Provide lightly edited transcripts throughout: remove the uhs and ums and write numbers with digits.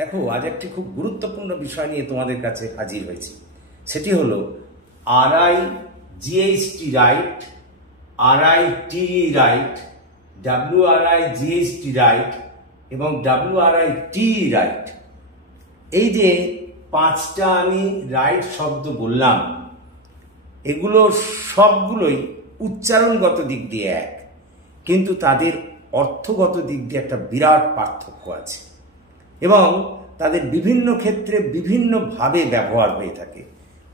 দেখো, আজ একটি খুব গুরুত্বপূর্ণ বিষয় নিয়ে তোমাদের কাছে হাজির হয়েছি। সেটি হলো RI GST right, RI TE right, WRI GST right এবং WRI TE রাইট। এই যে পাঁচটা আমি রাইট শব্দ বললাম, এগুলো সবগুলোই উচ্চারণগত দিক দিয়ে এক, কিন্তু তাদের অর্থগত দিক দিয়ে একটা বিরাট পার্থক্য আছে এবং তাদের বিভিন্ন ক্ষেত্রে বিভিন্নভাবে ব্যবহার হয়ে থাকে।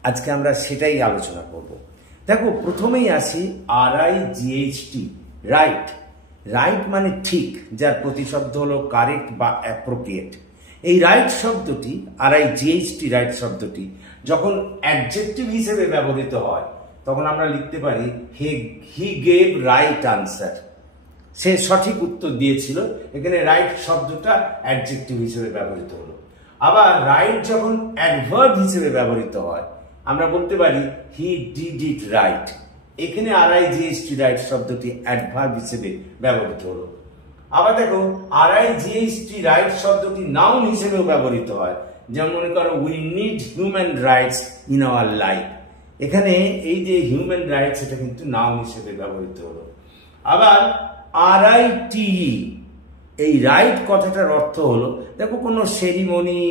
আজকে আমরা সেটাই আলোচনা করব। দেখো, প্রথমেই আসি RI GST রাইট। রাইট মানে ঠিক, যার প্রতিশব্দ হলো কারেক্ট বা অ্যাপ্রোপ্রিয়েট। এই রাইট শব্দটি, RI GST রাইট শব্দটি যখন অ্যাডজেক্টিভ হিসেবে ব্যবহৃত হয় তখন আমরা লিখতে পারি হি গেভ রাইট আনসার। সে সঠিক উত্তর দিয়েছিল। এখানে রাইট শব্দটা অ্যাডজেক্টিভ হিসেবে ব্যবহৃত হলো। আবার রাইট যখন অ্যাডভার্ব হিসেবে ব্যবহৃত হয় আমরা বলতে পারি হি ডিড ইট রাইট। এখানে RI GST রাইট শব্দটি অ্যাডভার্ব হিসেবে ব্যবহৃত হলো। আবার দেখো, RI GST রাইট শব্দটি নাউন হিসেবেও ব্যবহৃত হয়। যেমন মনে করো, we need human rights in our life. এখানে এই যে হিউম্যান রাইটস, এটা কিন্তু নাউন হিসেবে ব্যবহৃত হলো। আবার RI TE এই রাইট কথাটার অর্থ হলো, দেখো, কোনো সেরিমনি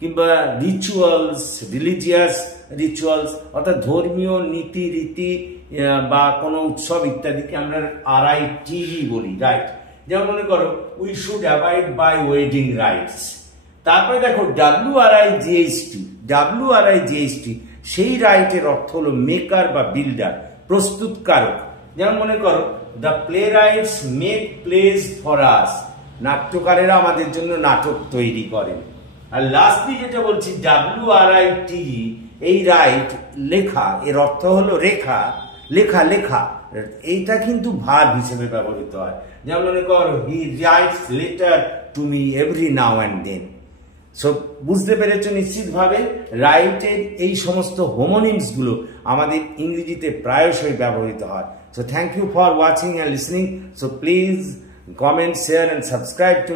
কিংবা রিচুয়ালস, রিলিজিয়াস রিচুয়ালস অর্থাৎ ধর্মীয় নীতি রীতি বা কোনো উৎসব ইত্যাদিকে আমরা RI TE বলি, রাইট। যেমন মনে করো, we should abide by wedding rights. তারপরে দেখো WRI GST সেই রাইটের অর্থ হলো মেকার বা বিল্ডার, প্রস্তুতকারক। যেমন মনে করো, the playwrights make plays for us. নাট্যকারেরা আমাদের জন্য নাটক তৈরি করেন। আর লাস্টলি যেটা বলছি WRI TE এই রাইট লেখা, এর অর্থ হলো রেখা, লেখা। এইটা কিন্তু ভার্ব হিসেবে ব্যবহৃত হয়। যেমন মনে করো, he writes letter to me every now and then. So বুঝতে পেরেছো নিশ্চিতভাবে, রাইটের এই সমস্ত হোমোনিমস গুলো আমাদের ইংরেজিতে প্রায়শই ব্যবহৃত হয়। So thank you for watching and listening. So please comment, share and subscribe to